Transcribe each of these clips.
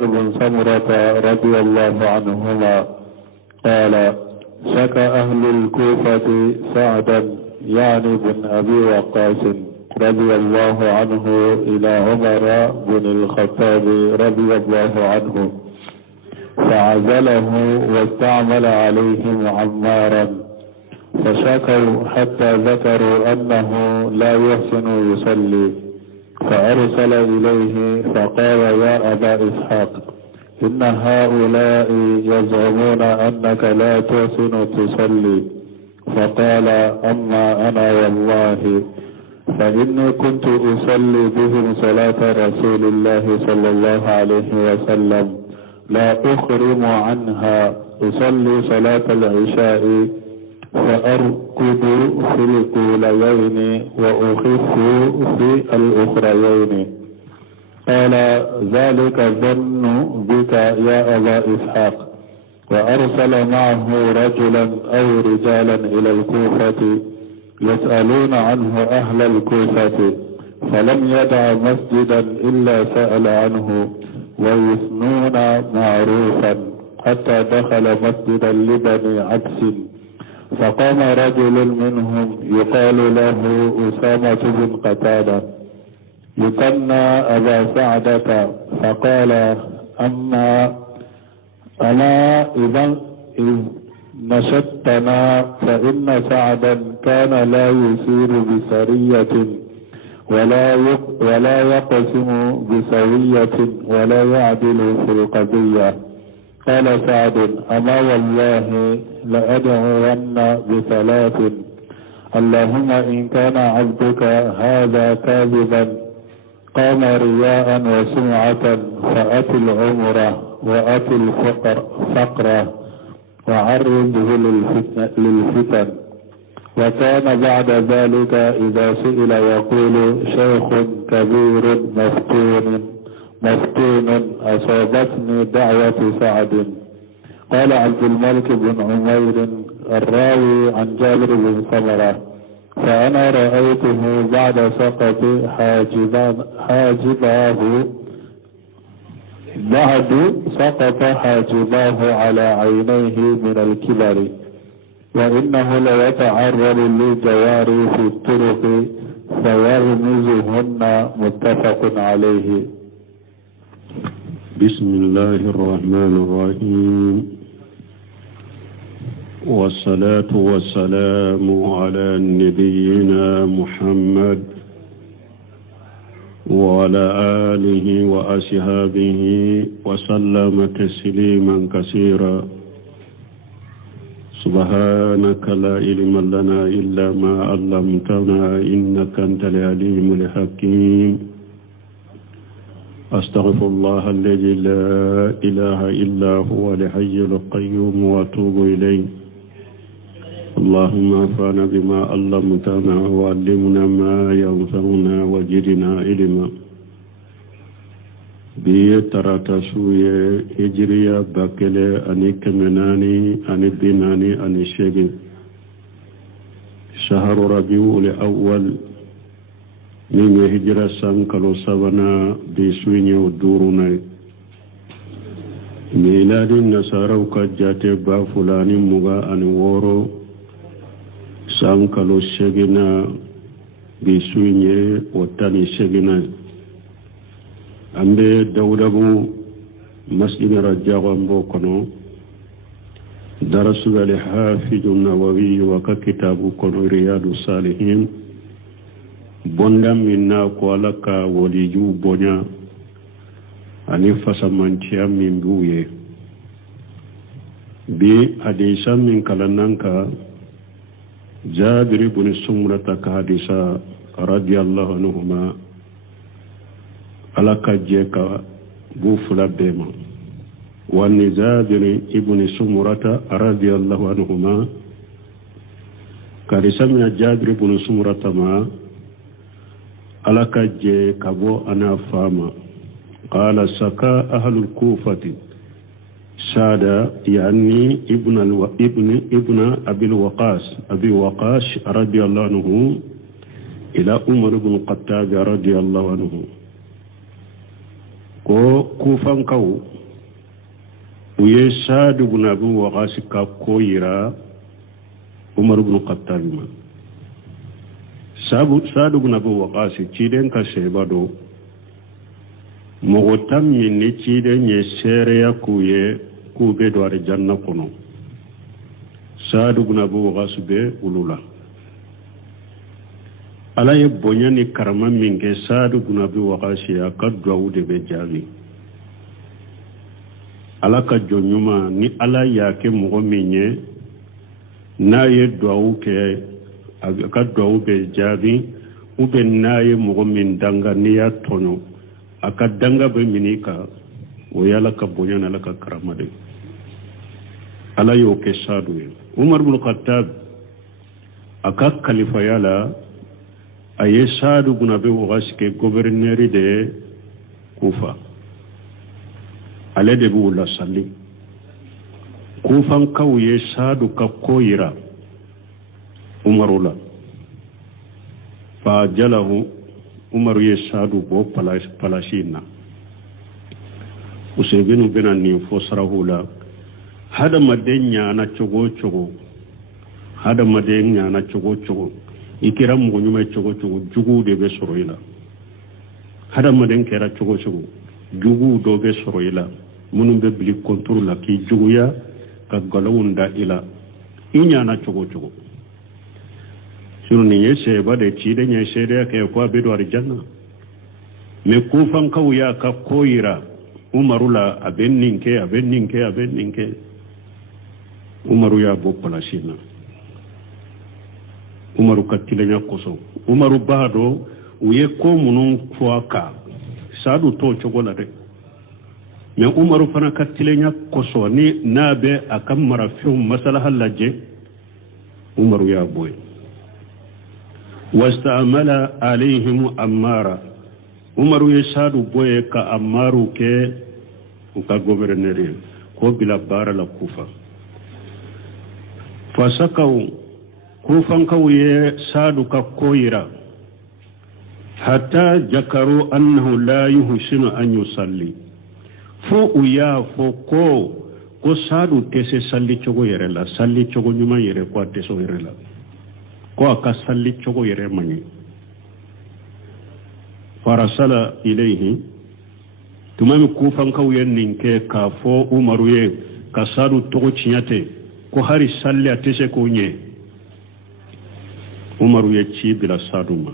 بن سمرة رضي الله عنهما قال: شكى أهل الكوفة سعدا يعني بن أبي وقاص رضي الله عنه إلى عمر بن الخطاب رضي الله عنه، فعزله واستعمل عليهم عمارا، فشكوا حتى ذكروا أنه لا يحسن يصلي، فأرسل إليه فقال: يا أبا إسحاق، إن هؤلاء يزعمون أنك لا تحسن تصلي. فقال: أما أنا والله فإني كنت أصلي بهم صلاة رسول الله صلى الله عليه وسلم لا أخرم عنها، أصلي صلاة العشاء فأركض في الأوليين وأخف في الأخريين. قال: ذلك ظن بك يا أبا إسحاق. وأرسل معه رجلا أو رجالا إلى الكوفة يسألون عنه أهل الكوفة، فلم يدع مسجدا إلا سأل عنه ويثنون معروفا، حتى دخل مسجدا لبني عبس، فقام رجل منهم يقال له أسامة بن قتادة يكنى أبا سعدة، فقال: ألا إذ نشدتنا فإن سعدا كان لا يسير بسرية ولا يقسم بسوية ولا يعدل في القضية. قال سعد: أما والله لأدعون بثلاث: اللهم إن كان عبدك هذا كاذبا قام رياء وسمعة فأتي العمرة وأتي الفقر وعرضه للفتن. وكان بعد ذلك إذا سئل يقول: شيخ كبير مفتون أصابتني دعوة سعد. قال عبد الملك بن عمير الراوي عن جابر بن سمرة: فأنا رأيته بعد سقط حاجباه على عينيه من الكبر، وإنه ليتعرض للجواري في الطرق فيرمزهن. متفق عليه. بسم الله الرحمن الرحيم، والصلاة والسلام على نبينا محمد وعلى آله وأصحابه وسلم تسليما كثيرا. سبحانك لا علم لنا إلا ما علمتنا إنك أنت العليم الحكيم. أستغفر الله الذي لا إله إلا هو الحي القيوم وأتوب إليه. اللهم انفعنا بما علمتنا وعلمنا ما ينفعنا وزدنا علما. بيتراتا سوية هجرية باكلة أني كمناني أني بناني أني شيخ شهر ربيع الأول من هجرة سانكالو سبنا بسويني ودورنا ميلاد النصارى وكجاتي بافلاني مغا أني وورو سانكالو شيخنا بسويني وطاني شيخنا. ambe dawdabu masjid rajawan bokono darasu al-hafiz an-nawawi wa kitabu kono riyadu salihin bondam minna ko alaka waliju bonya ani fasamantiya min buye bi hadisa min kalananka Jabir ibn Sumrata ka hadisa radiyallahu anhuma alaka jeka bufula bema wani Jabir ibn Sumrata radiyallahu anhuma karisamina Jabir ibn Sumrata ma alaka je kabo ana fama qala saka ahlul kufati sada yani ibn abil waqas radiyallahu anhu ila Umar ibn Khattab radiyallahu anhu ko kufan kaw uye Saad ibn Abi Waqqas ka koyira Umar ibn Khattab ma Saad ibn Abi Waqqas ciden ka sebado mogotam ni ciden ye sereya kuye kube do ar janna kono Saad ibn Abi Waqqas be ulula ala ye bonya ni karama min ke Saad ibn Abi Waqqas ya ka duawu de be jabi ala ka jonyuma ni ala ya ke mogo minye na ye duawu ke ka duawu be jabi ube na ye mogo min danga ni ya tonyo aka danga be minika o yala ka bonya na la ka karama de ala yo ke Saadu ye Umar ibn Khattab aka khalifa yala aye Saad ibn Abi Waqqas ke gouverneur de Kufa ale de bu la salli Kufan kawye Saadu ka koyira Umarula fa jalahu Umaru ye Saadu bo palasina usebinu bena ni fo sarahula hada madenya na chogo ikira mugo nyuma chogo jugu de be soroila hada maden kera chogo jugu do be soroila munum be bli control la ki jugu ya ka galawunda ila inya na chogo suru ni yese ba de ci de nyese de ka ko be do arjanna me kufan kawya ka koyira Umarula aben ninke Umaru ya bo palasina Umaru katilenya koso Umaru bado uye ko munun fuaka Saadu to chogola de me Umaru fana katilenya koso ni nabe akam marafiu masala halaje Umaru ya boy wastamala alaihim Ammara Umaru ye Saadu boye ka Ammaru ke ka gouverneur ko bila bara la Kufa fasakaw Kufan kawye Saadu ka koyira hatta jakaru annahu la yuhsinu an yusalli fo uya fo ko Saadu tese salli chogo yere la salli chogo nyuma yere ko teso yere la ko aka salli chogo yere mani farasala ilayhi tumami Kufan kawye ninke ka fo Umaru ye ka Saadu togo chinyate ko hari salli atese ko nye Umaru ye ci bila Saadu ma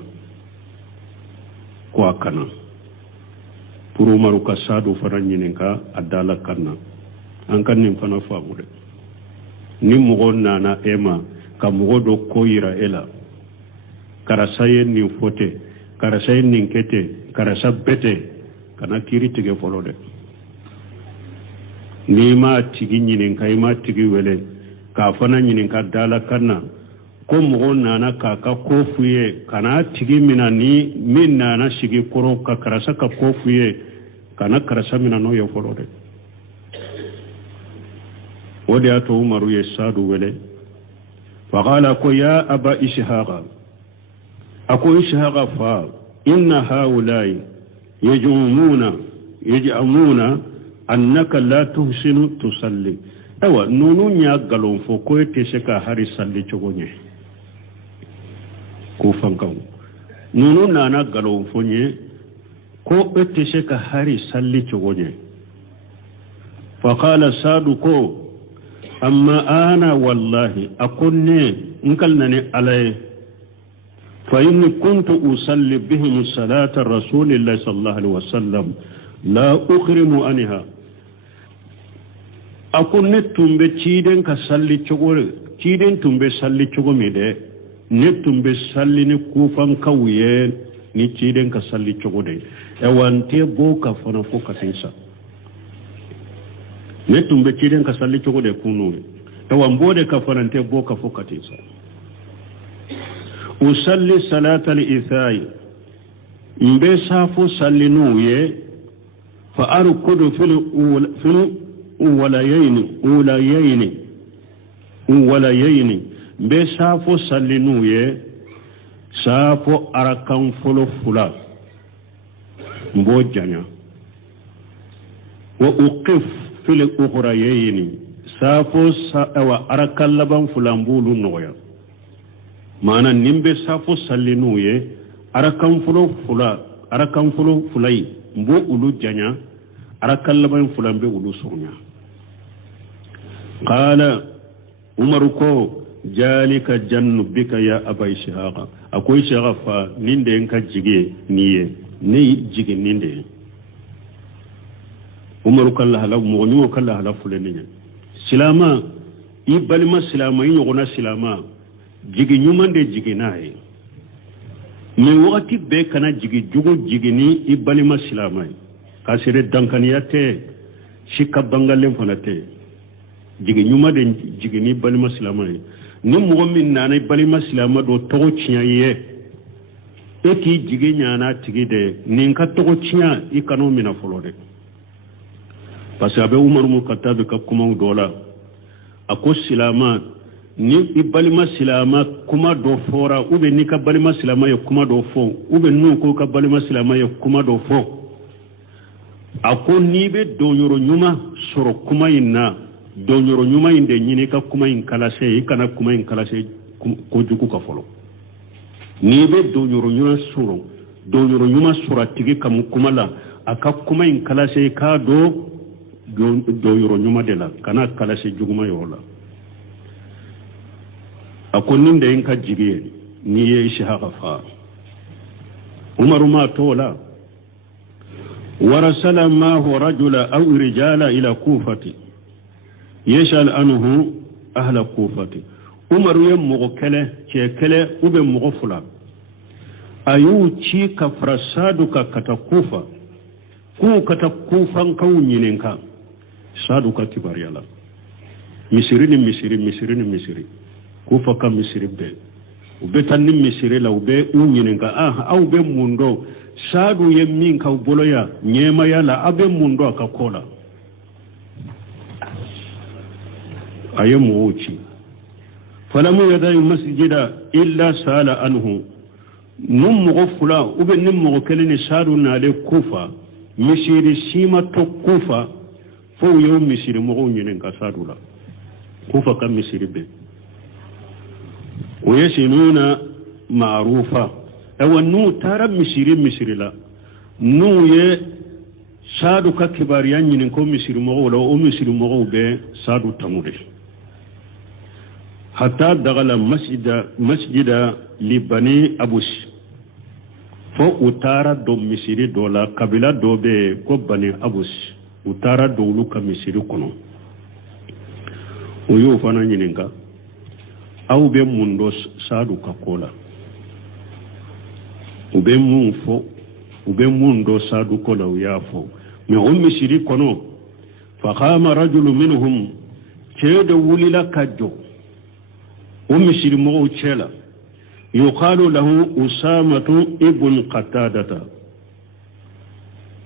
ko akana pour Umaru ka Saadu fana nyininka adala kanna an kan nin fana faamu de ni mogo nana ema ka mogo do koyira ela karasa ye nin fote karasa ye nin kete karasa bete kana kiri tige folo de ni ma tigi nyininka ima tigi wele ka fana nyininka dala kanna ko mogo nana ka kofuye kana tigi mina ni min nana sigi koro ka karasa ka kofuye kana karasa mina no yo folo de wodi ato Umaru ye Saadu wele faqala ko ya aba ishaqa ako ishaqa fa inna haulai yaj'umuna annaka la tuhsinu tusalli awa nunu nya galon fo ko te seka hari salli chogonye ko fankan nunu nana galon fo nye ko te seka hari salli chogonye faqala Saadu ko amma ana wallahi akunne nkalnani alay fa inni kuntu usalli bihim salata rasulillahi sallallahu alaihi wasallam la ukhrimu anha akunne tumbe ciden ka salli chogore ciden tumbe salli chogomi de ne tumbe salli ni kufan kawye ni ciden ka salli chogode e wante boka fana fokatinsa ne tumbe ciden ka salli chogode kunu e wambode ka fanante boka fokatinsa usalli salata al-ithai mbe safo salli nuye fa arkudu fil ulayaini mbe safo salli nuye safo arakan folo fula mbo janya وأقف في الأخريين سافو ساوا أركالبان فلانبولو نويا معنى نمبي سافو سالينوية أركان فلو فلاي مبو أولو جانيا أركالبان فلانبي أولو سونيا قال عمركو ذلك جنبك يا أبا إسحاق أكو إسحاق فا نيندي انكا جيجي نيه ني جيجي نيندي عمر كالله لا مغنيو كالله لا فلنيا سلاما يبالما سلاما يغنا سلاما جيجي نيومان دي جيجي ناي من وقت بكنا جيجي جوجو جيجي ني يبالما سلاما كاسيري دانكانياتي شيكا بانغالين فناتي jigi nyuma de jigi ni balima silama ni mo min nana balima silama do to chiya ye eti jigi nyana tigi de nin ka to chiya ikano mina folode parce abe umar mu katabe ka kuma dola ako silama ni balima silama kuma do fora ube ni ka balima silama ye kuma do fo ube nu ko ka balima silama ye kuma do fo ako ni be do yoro nyuma soro kuma inna donyoro nyuma inde nyine ka kuma in kalase ikana kuma in kalase ko juku ka folo ni be donyoro nyuma sura tigi kam kuma la aka kuma in kalase ka donyoro nyuma de la kana kalase juguma yola akonin da inka jige ni ye ishaqa fa umaru ma tola warasala ma huwa rajula aw rijala ila kufati يشال أنه أهل كوفة عمر يمغو كله كله وب مغفلا أيو تشي كفرسادك كتكوفة كتكوفا كونينكا سادك كبار يلا مصري كوفة كمصري به وبتاني مصري لو به ونينكا أو به موندو سادو يمين كوبوليا نيما يلا أبه موندو ككولا أيام ووشي فلم يدعي المسجد إلا سأل عنه نم غفلا وبن نم غكلين سارنا عليه كوفا مسير سيمة كوفا فو يوم مسير مغونين كسادولا كوفا كم مسير به ويسنون معروفة أو النو ترى مسير لا نو يه سادو ككباريان ينكو مسير مغولا أو مسير مغو به سادو تمورش حتى دخل مسجد لبني أبوس فأتارا دو مسيري دولا قبيلة دو بي كو بني أبوس أتارا دولو كمسيري كنو ويوفانا نينينكا أو بي موندو سادو كاكولا وبي مونفو وبي موندو سادو كولا ويافو من هم مسيري كنو فقام رجل منهم كيد ولي كجو ومسير مغو تشيلا يقال له أسامة ابن قتادة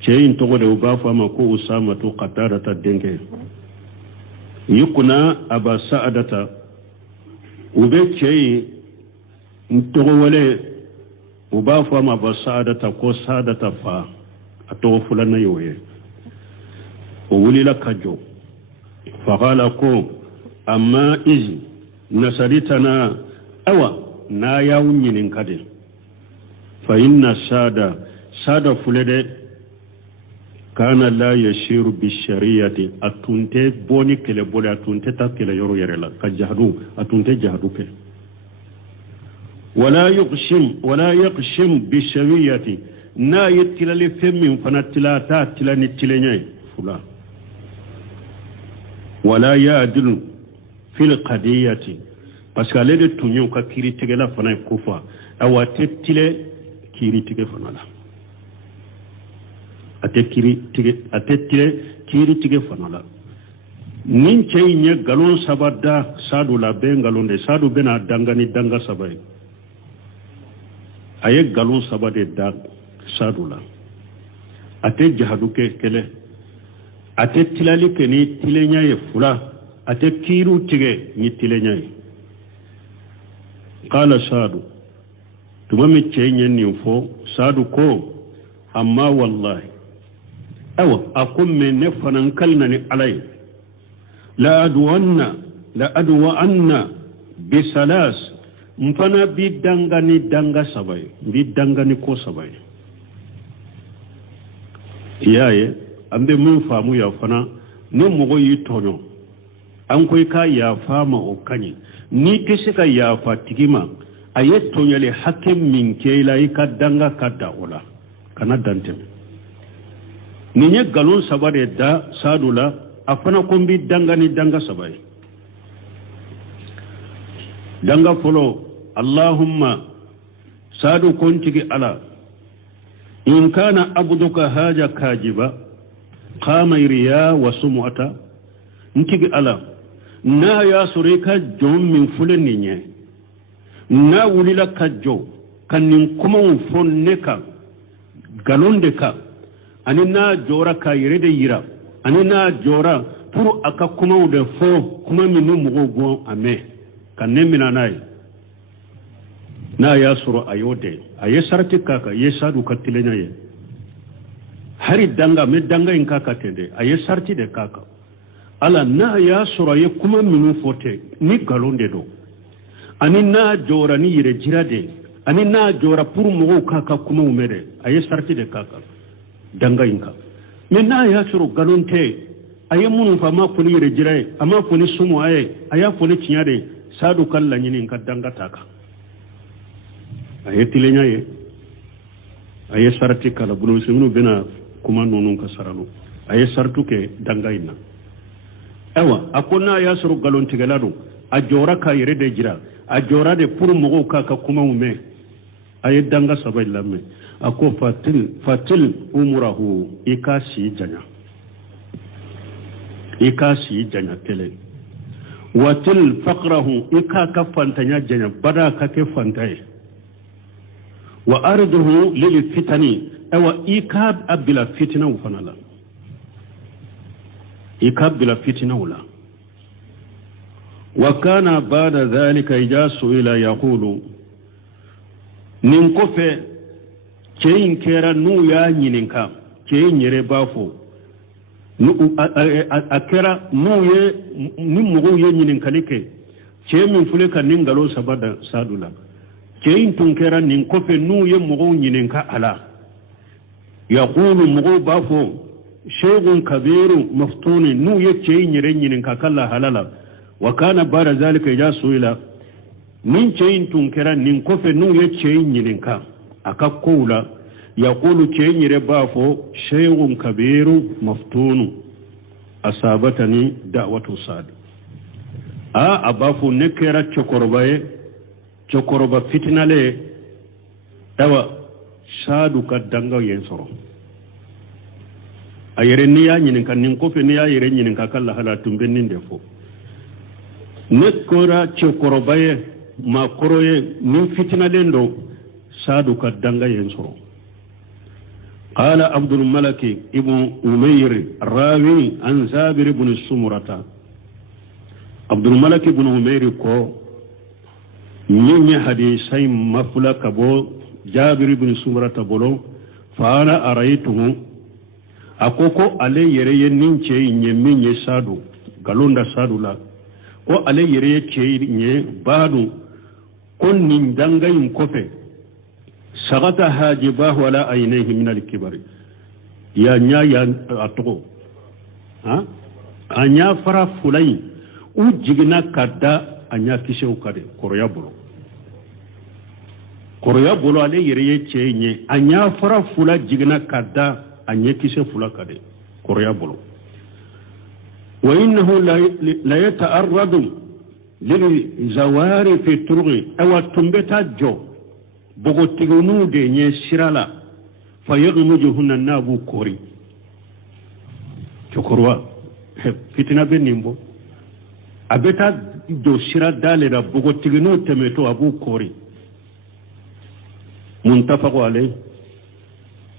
شيء تقول وبافا مكو أسامة قتادة الدنكي يقنا أبا سعدة وبيت شيء تقول وبافا ما أبا سعدة كو سعدة فا أتوفلنا يوهي وولي لك جو فقال كو أما إذ نسرتنا أوى نايا ونين كده فإن سادة فلده كان لا يشير بالشريعة أتونتي بوني كله بولي أتونتي تاكله يورو يرلا كجهدو أتونتي جهدو كله ولا يقشم بالشريعة نا يتلالي فمين فنتلاتا تلاني تلاني فلا ولا يعدل في القضية parce que ale de tunyo ka kiri tegela fana kufa awate tile kiri tege fana la ate tile kiri tege fana la nin cey nye galon sabada sadu la be galon de sadu bena dangani danga sabai aye galon sabade da sadu la ate jahadu ke kele ate tilali ke ni tilenya ye fula ate kiru tige ni tilenya ye قال سادو تمامي تشيني نيفو سادو كو أما والله awa akum men ne fanan kalnani alai la adwa anna bisalas mfana bi dangani danga sabai bi dangani ko sabai yaye ambe mun famu ya fana ni mogo yi tono an koy ka ya fama o kani ni kese ka ya fatigima aye tonyale hakem min keila ka danga kada ola kana dante ni nye galon sabare da sadula afana kombi dangani danga sabai danga folo allahumma sadu kontigi ala in kana abduka haja kajiba qama riya wa sum'ata ntigi ala na ya sureka jom min fulani nye na wulila kajjo kanin kuma fonne ka galonde ka ani na jora ka yirede yira ani na jora pour aka kuma de fo kuma minu mugo gon ame kanne minanai na ya suru ayode aye sarti kaka ye sadu katilenya ye hari danga me danga in kaka tende aye sarti de kaka ala na ya suru ye kuma minu fote ni galonde do ani na jora ni yire jirade ani na jora pour mugo kaka kuma umede aye sarti de kaka danga inka me na ya suru galonte aye munu fa ma funi yire jiraye ama funi sumu aye aya funi tinyade sadu kalla nyini inka danga taka aye tilenya ye aye sarti kala bunu simunu bena kuma nonun ka saralo aye sartu ke danga ina ewa akona ya suru galon tigalado a jora ka yire de jira a jora de pour mogo ka kuma ume aye danga sabai lamme ako fatil umurahu ikasi janya tele watil faqrahu ikaka fantanya janya bada ka ke fantaye wa arduhu lil fitani awa ikab abila fitna ufanala ikab bila fitna wala wa kana ba'da dhalika yajasu ila yaqulu nin kofe ceyin kera nu ya nyininka ceyin yere bafo nu akera nu ye ni mugo ye nyininka like ceyin fule kan nin galo sabada sadula ceyin tunkera nin kofe nu ye mugo nyininka ala yaqulu mugo bafo shay'un kabiru maftuni nu ye ceyin yere nyininka kala halala wa kana bara zalika yajasu ila nin ceyin tunkera nin kofe nu ye ceyin nyininka aka koula yaqulu ceyinyire bafo shay'un kabiru maftunu asabatani da'watu sad abafo nekera chokoroba fitnale dawa sadu ka danga yensoro ayere niya nyininka nin kofe niya yere nyininka kala hala tumbenin defo nekora chokoroba ma koroye nin fitnale ndo sadu ka danga yensoro قال عبد الملك ابن أمير الراوي عن زابر بن السمرة عبد الملك بن أمير كو من حديثي مفلك بو جابر بن السمرة بولو فأنا أرأيته أكوكو علي يري نينشي نيمين يسادو قالون دا سادو لا كو علي يري ني بادو كون نيندانغا يمكوفي سقط حاجباه ولا عينيه من الكبر يا نيا يا اتو انيا فرا فلي وجغنا كدا انيا كيشو كده كوريا بولو علي يري تشيني انيا فرا فلا جغنا كدا انيا كيشو فلا كده كوريا بولو وانه لا يتعرض للزوار في الطرق او تنبتا جو bogotigunu de nye sirala fayagmujuhunna nabu kori chokorwa fitina benimbo abeta do sira dale da bogotigunu temeto abu kori muntafaqu alayh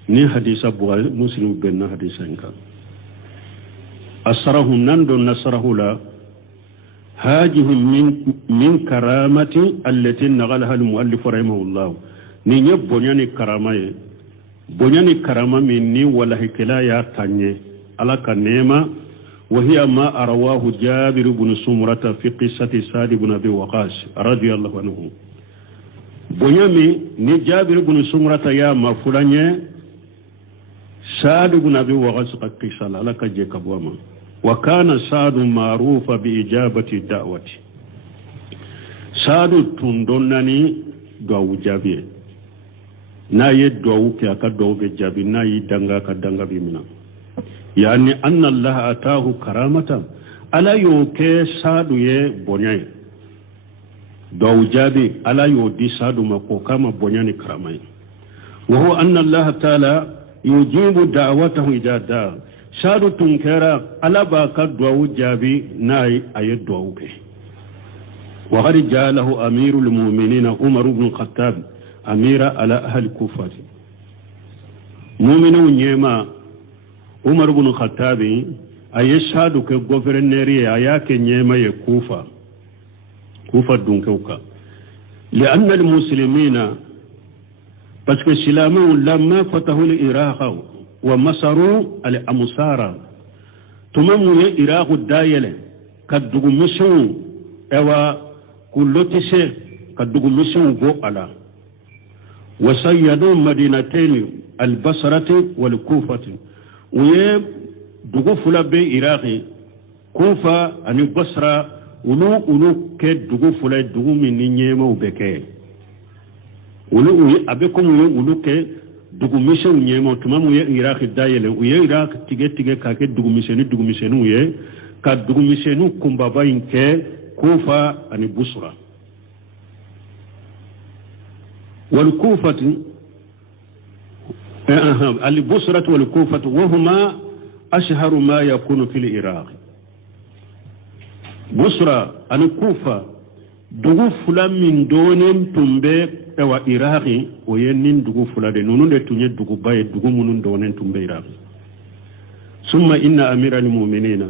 ni hadisa bukhari muslim benna hadisa inka asrahu nando nasrahu la هذه من كرامتي التي نقلها المؤلف رحمه الله ni ñebbo ñani karamaye bonyani karama minni wala hikila ya tanye alaka nema وهي ما أرواه جابر بن سمرة في قصة سعد بن أبي وقاص رضي الله عنه بنيامي ني جابر بن سمرة يا ما فلانية سعد بن أبي وقاص قد قصة لك جيك بوما وكان سعد معروف بإجابة الدعوة سعد تندونني دعو جابي ناي دعو كي أكدعو بجابي ناي دنگا كدنگا بمنا يعني أن الله أتاه كرامة ألا يوكي سادو بنياي دو جابي ألا يودي سادو مقوكام بنياني كرامي وهو أن الله تعالى يجيب دعوته إذا دعا سادو تنكرا ألا باك دو جابي ناي أي دو به وقد جاء له أمير المؤمنين عمر بن الخطاب أمير على أهل الكوفة مؤمنون نيما عمر بن الخطاب أيشهد كغوفرنيري أياك نيما يكوفا كوفا دونكوكا لأن المسلمين بس السلامون لما فتحوا العراق ومصروا الأمصار تماموا العراق الدايلة كدغو مسو اوا كلوتيسي كدغو مسو غولا وسيدوا مدينتين البصرة والكوفة ويه dugu fula be iraqi kufa ani basra ulu ke dugu fula dugu min ni nyema ubeke ulu abe ko ulu ke dugu mission nyema tumamu ye iraqi dayele uye iraq tige ka ke dugu mission uye ka dugu mission kumba bayinke kufa ani busra wal kufati البصرة والكوفة وهما أشهر ما يكون في العراق بصرة أن كوفة دغو فلا من دونهم تنبي أو عراقي وينين دغو فلا دنونو تنيا دغو باي دغو منون دونهم تنبي عراقي ثم إن أمير المؤمنين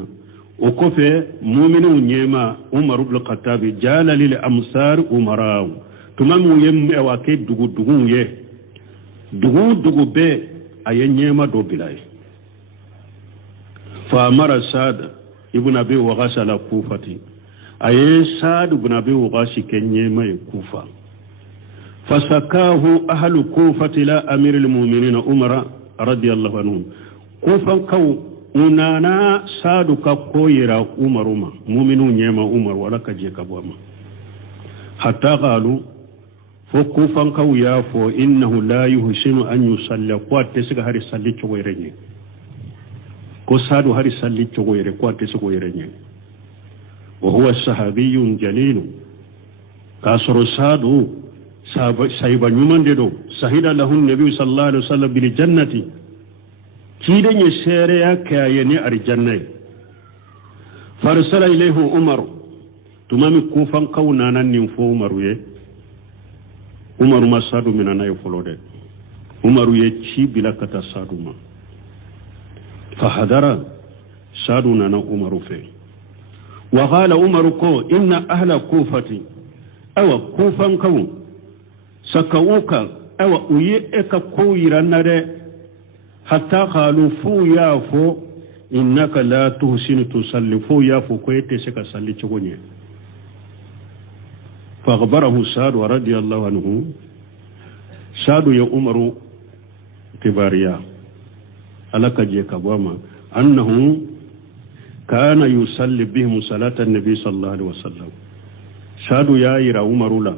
وكوفة مؤمنون نيما عمر بن الخطاب جال للأمصار أمراء تمام يم أو أكيد دغو يه دغو بي أي نيما دو بلاي فأمر سعد ابن أبي وقاص على كوفة أي سعد ابن أبي وقاص كنيما كوفة فسكاه أهل كوفة إلى أمير المؤمنين عمر رضي الله عنه كوفة كو أنانا سعد كويرا عمر مؤمنون نيما عمر ولا كجيك بوما حتى قالوا فكوفة كو يافو إنه لا يحسن أن يصلي قوات تسك هاري صلي كويرني ko sadu hari salli cogoyere ko ate sogoyere nye wa huwa sahabiyun jalil kasoro sadu sahiba nyumande do sahida lahu nabi sallallahu alaihi wasallam bil jannati kide nye sere ya kayeni ar jannay farsala ilayhi umar tumami kufan kauna nan nim fo umaru ye umaru masadu minana yfolode umaru ye ci bilakata sadu ma فحضر سادنا عمر فيه وقال عمر كو إن أهل كوفة أو كوفا كون سكوك أو أيئك كويرا نرى حتى قالوا فو يافو إنك لا تحسن تصلي فو يافو كويت سكسلي تغني فأخبره ساد رضي الله عنه ساد يا عمر كباريا alaka je kabama annahu kana yusalli bihim salata an-nabi sallallahu alaihi wasallam sadu ya ira umarula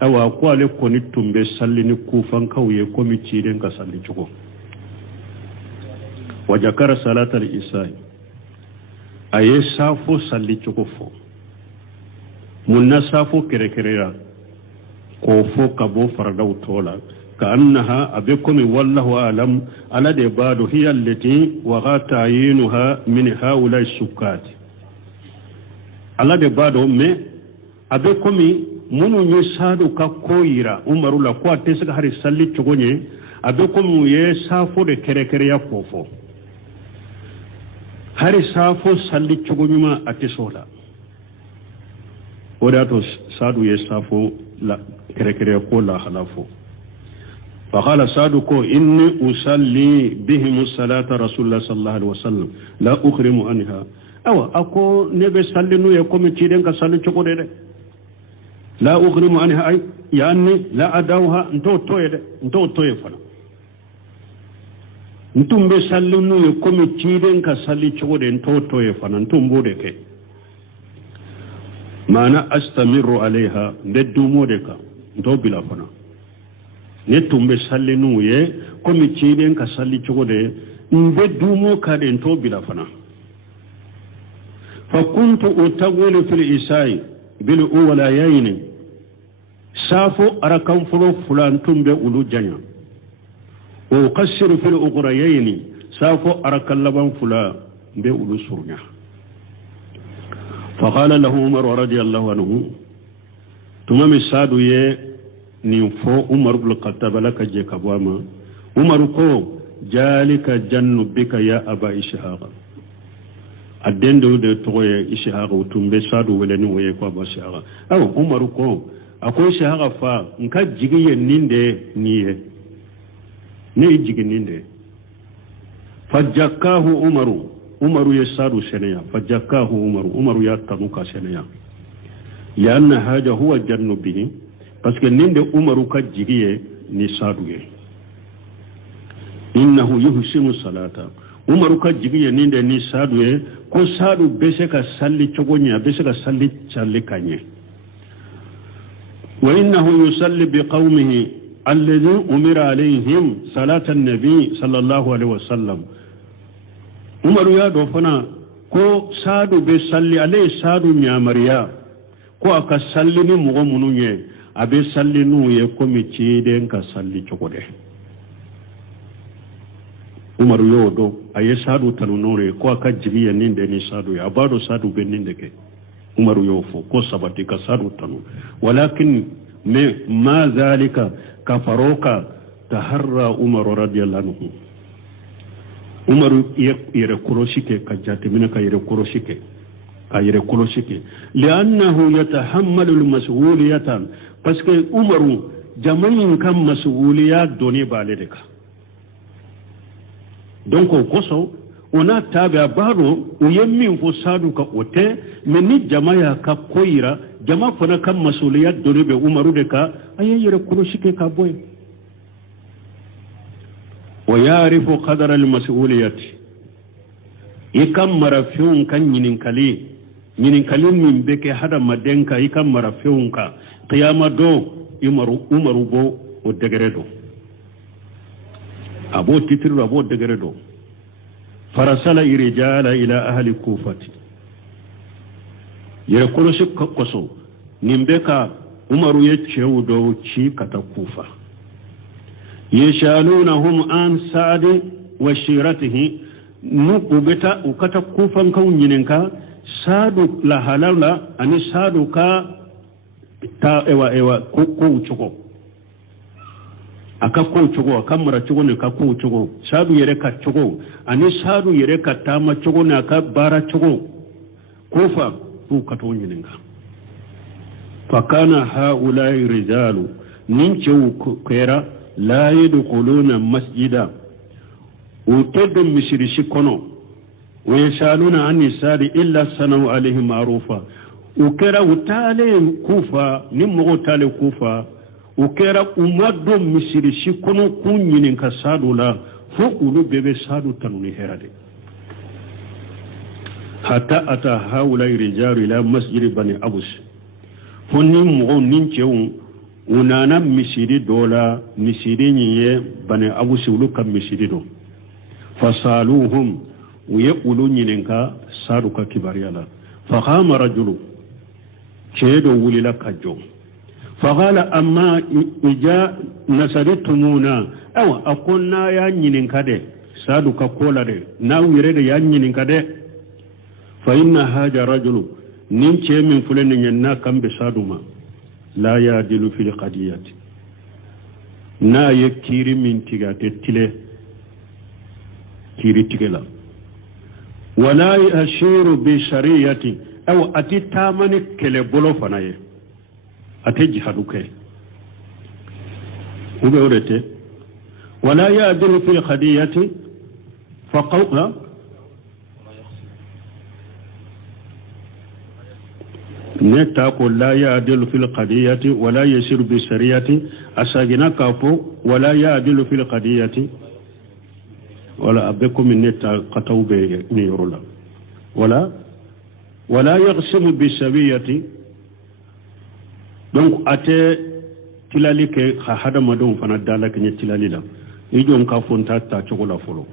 awa kwale ko ni tumbe salli ni kufan kauye komiti den ka salli cugo wajakara salata al-isai aye safo salli cugo fo munna safo kere ko fo kabo fardaw tola كأنها أبكم والله أعلم على دبادو هي التي وغات عينها من هؤلاء السكات على دبادو مي أبكم منو يسادو كاكويرا أمرو لكوا تسك هاري سالي تغني أبكم يسافو دي كري يفوفو هاري سافو سالي تغني ما أتسولا وداتو سادو يسافو لا كري يقول لا خلافو فقال صادق إني أصلي بهم الصلاة رسول الله صلى الله عليه وسلم لا أخرم عنها أو أكو نبي صلي نو يقوم تيرين كصلي تقول لا أخرم عنها أي يعني لا أداوها انتو توي فنا انتم بصلي نو يقوم تيرين كصلي تقول انتو توي فنا انتم بودك ما أنا أستمر عليها ندومو دكا انتو بلا فنا ne tun bɛ salli n'u ye komi ciden ka salli cogo de n bɛ dumo ka de n t'o bila fana fa kuntu utawilu fil isai bil uwalayayn safo arakan folo fulan tun bɛ ulu janya o qasiru fil ukhrayayn safo arakan laban fula bɛ ulu surnya fa qala lahu umar radiyallahu anhu tuma misadu ye nin fo umar ibn khattab laka je kabwama umar ko jalika jannu bika ya aba ishaq adendo de toye ishaq utumbe sadu wala ni waye ko aba ishaq aw umar ko akoy ishaq fa nka jigiye ninde niye ne jigi ninde fajakahu umaru yasadu senaya fajakahu umaru ya tanuka senaya ya anna hada huwa jannu bihi parce que ninde umaru ka jigiye ni sadu ye innahu yuhsinu salata umaru ka jigiye ninde ni sadu ye ko sadu bese ka salli cogonya bese ka salli challe kanye wa innahu yusalli biqaumihi alladhi umira alayhim salata an-nabi sallallahu alaihi wasallam umaru ya do fana ko sadu be salli alai sadu nyamariya ko aka salli ni mugo mununye abe salli nu ye komi ciden ka salli cogode umaru yodo aye sadu tanu nore ko aka jibiya ninde ni sadu ya abado sadu be ninde ke umaru yofo ko sabati ka sadu tanu walakin ma zalika kafaroka taharra umaru radiyallahu anhu umaru yere kuroshike ka jatemina ka yere kuroshike ayre koloshike li'annahu yatahammalu al-mas'uliyatan parce que umaru jamain kam mas'uliyat doni baledeka donc koso ona tabe baro uyemmin fo sadu ka ote meni jamaya ka koira jama fona kam mas'uliyat doni be umaru de ka ayre koloshike ka boy wa ya'rifu qadara al-mas'uliyati ikam marafiun kan nyinin kalin min beke hada madenka ikam marafiun ka qiyama do umaru bo o degeredo abo titru abo degeredo farasala irijala ila ahli kufati yere koroshi koso nimbeka umaru ye chewdo chi kata kufa yashalunahum an sa'di wa shiratihi nubeta ukata kufan kan yininka sadu la halala ani sadu ka ta ewa ko chugo aka ko chugo akamara chugo ne ka ko chugo sadu yere ka chugo ani sadu yere ka tama chugo na ka bara chugo kufa ku kato yininka fakana haula rijalu ninche ukera la yadkhuluna masjida utadum mishrishi kono ويسالون عن النساء الا صنعوا عليه معروفا وكرا وتالي كوفا نمو تالي كوفا وكرا امدو مشرشي كونو كونين كسادو لا فوقلو بيبي سادو تنوني هرادي حتى اتى هؤلاء الرجال الى مسجد بني ابوس فني مو نينچو ونانا مشيري دولا مشيري ني بني ابوس ولو كم مشيري دو فصالوهم ويقولون ينكا سارك كباريالا فقام رجل شهدوا ولي كجو فقال أما إجا نسرتمونا أو أقولنا يا ينكا دي سارك كولا دي ناو يريد يا ينكا دي فإن هذا رجل ننشي من فلن ينا كم بسادما لا يعدل في القضية نا يكيري من تيغاتي تلي كيري تيغلا ولا يشير بشريعة أو أتي تامن كله بلو فناي أتي جهادوك وبيورته ولا يعدل في الخدية فقوها نتاكو لا يعدل في القضية ولا يسير بالسرية أساجنا كافو ولا يعدل في القضية ولا أبكم من نتا قطو بنيرولا ولا يقسم بالسوية donc ate tilali ke hada madon fana dala ke tilali la ijon ka fonta ta chokola folo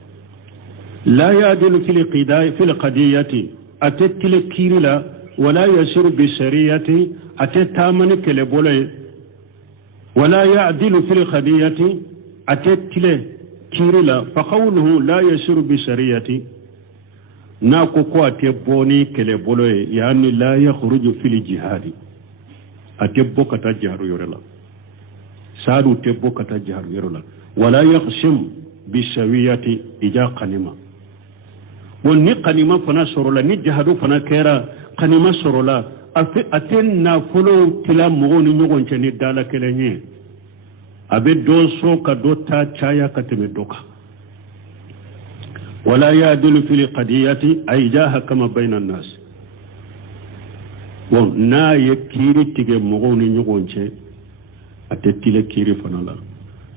la yadilu fil qadiyati ate tile kirila wala yasiru bi sariyati ate tamani kele bole wala yadilu fil qadiyati ate tile kirila fa qawluhu la yasiru bi sariyati na ko ate boni kele bole yani la yakhruju fil jihadi ate bokata jaharu yorela sadu te bokata jaharu yorela wala yakhshim bisawiyati ija qanima wonni qanima fana sorola ni jahadu fana kera qanima sorola aten na folo tila mogoni nyogon cheni dala kelenye abe doso ka dota chaya kateme doka wala yadilu fil qadiyati ayjaha kama bayna an-nas bon na ye kiri tige mogoni nyogonche ate tile kiri fanala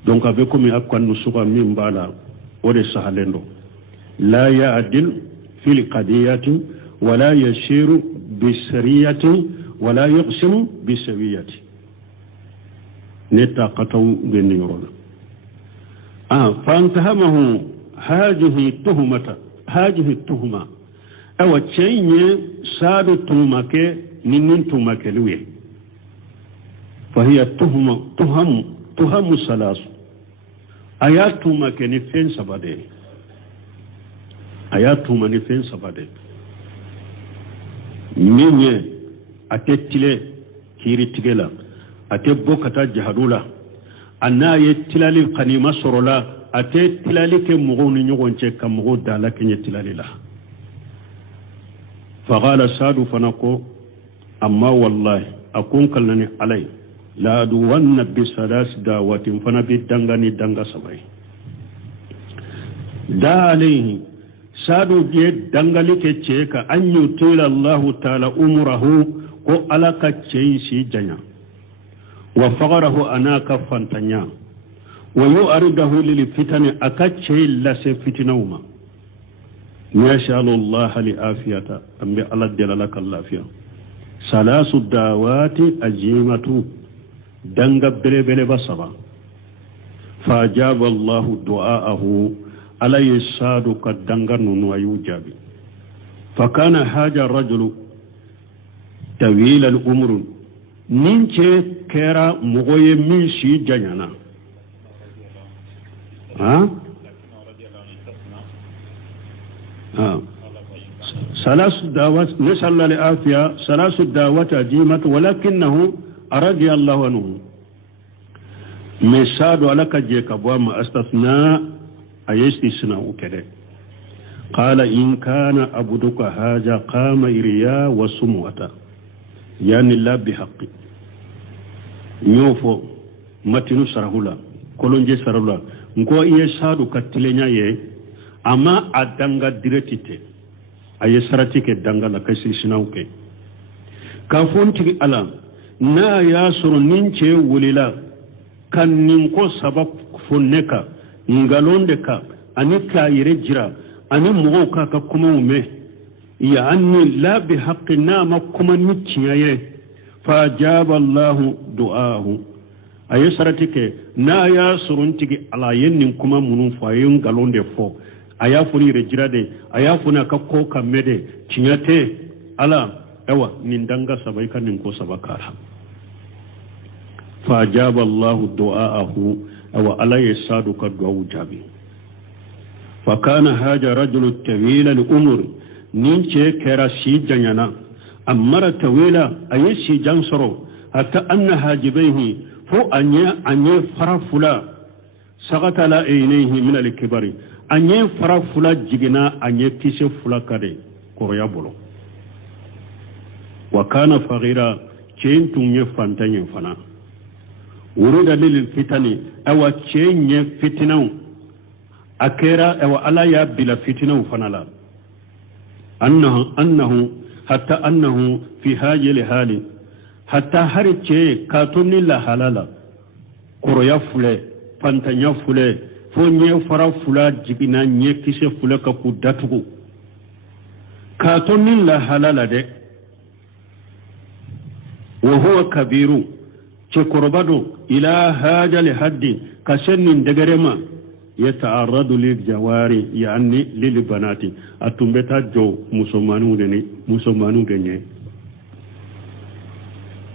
donc avec comme akwan nusuka mimbala ode sahalendo la ya'dil fil qadiyati wala yashiru bisariyati wala yuqsimu bisawiyati neta qataw benirona fantahamahu hadhihi tuhma aw chenye sadu tumake نين تماكلوه فهي تهم ثلاث آيات تماكني فين سبادة آيات تماني فين سبادة مين أتتلي كيري تجلا أتبوكتا جهدولا أنا يتلالي قنيمة سرولا أتتلالي كمغوني نيوغونشي كمغو دالا كنيتلالي لا فقال سادو فنقو أما والله أكون كلني علي لا أدوان بثلاث دعوات فنا بدنغني دنغا سبعي دا عليه سادو جيد دنغلي كتشيك أن يطيل الله تعالى أمره كو ألاك تشيسي جنيا وفغره أناك فانتنيا ويؤرده للفتن أكتشي لسي فتنوما يشاء الله لآفية أمي الله دلالك اللافية ثلاث الدعوات الجيمة دنگ بلي بلي بصبا فأجاب الله دعاءه على يساد قد دنگن ويوجاب فكان هذا الرجل طويل الأمر نينچه كرا مغوي من شي جنانا ثلاث دعوات نسأل الله العافية ثلاث دعوات عجيمة ولكنه رضي الله عنه مساد لك جيك بوما استثناء أيستثناء كده قال إن كان عبدك هذا قام إرياء وسموة يعني الله بحق نيوفو متنو سرهولا كولونجي سرهولا نكو إيسادو كتلنيا يه أما أدنغا ديرتيتي aye sarati ke dangala kasi sinauke ka fonti ala na ya suru ninche wulila kan ninko sabab fonneka ngalonde ka anika yire jira ani mugo ka kuma ume ya anni la bi haqqina ma kuma niciyaye fa jaba Allah du'ahu aye sarati ke na ya surun tigi ala yennin kuma munun fayin galonde fo aya funi rejirade aya funa kakko kamede cinyate ala ewa nindanga sabaika ninko sabakara fajaba Allah du'aahu awa ala yasadu ka du'a jabi fakana haja rajul tawil al-umur ninche kera si janyana amara tawila ayesi jansoro hatta anna hajibaihi fu anye farafula sagata la aynayhi min al-kibari anye farafula jigina anye tise fula kade koroya bolo wa kana faghira centunye fantanye fana urida lil fitani awa cenye fitinaw akera ewa ala ya bila fitina ufanala annahu hatta annahu fi hajil hali hatta harice katuni la halala koroya fule pantanya fule fo nye fara fula jigina nye kise fule ka ku datugu katuni la halala de wa huwa kabiru ce korobado ila hajal haddi kasennin degerema yata'arradu lil jawari yani lil banati atumbeta jo musomanu genye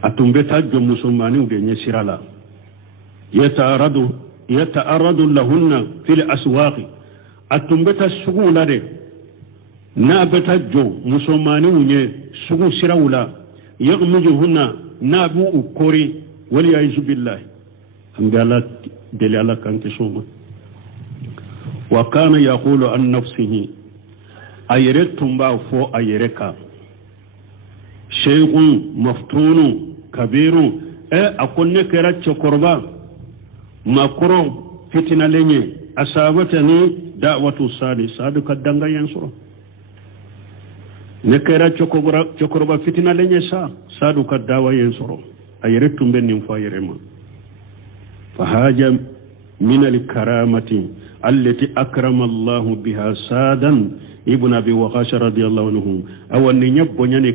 atumbeta jo musomanu genye sirala yata'arradu lahunna fil aswaqi atumbeta sugula de na beta jo musomanu nye sugu sirawula yaghmujuhunna nabu ukori wal yaizu billahi angala delala kanke soma wa kana yaqulu an nafsihi ayretum ba fo ayreka shaykhun maftunu kabiru akonne kera chokorba makro fitina lenye asabatani da'watu sadu kadanga yansuro ne kera chokorba fitina lenye sadu kadawa yansuro ayretum benin fo ayrema fahaja min al-karamati التي أكرم الله بها سادا ابن أبي وقاص رضي الله عنه أو أن يبنيني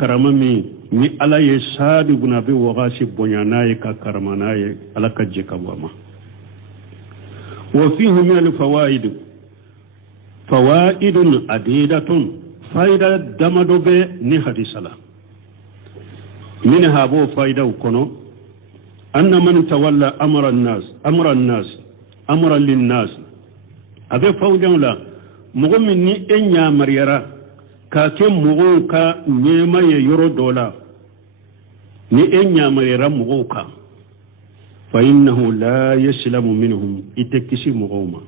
كرامي ni ala ye sadu ibn abi waqas bonyanaye ka karamanaye ala kajje kabama wa fihi min al fawaidun adidatun faida damado be ni hadisala min habo faida kono anna man tawalla amra linnas abe fawdan la mugo min ni enya mariyara ka ke mugo ka nyema ye yoro dola ni enya mariyara mugo ka fa innahu la yaslamu minhum itakisi mugoma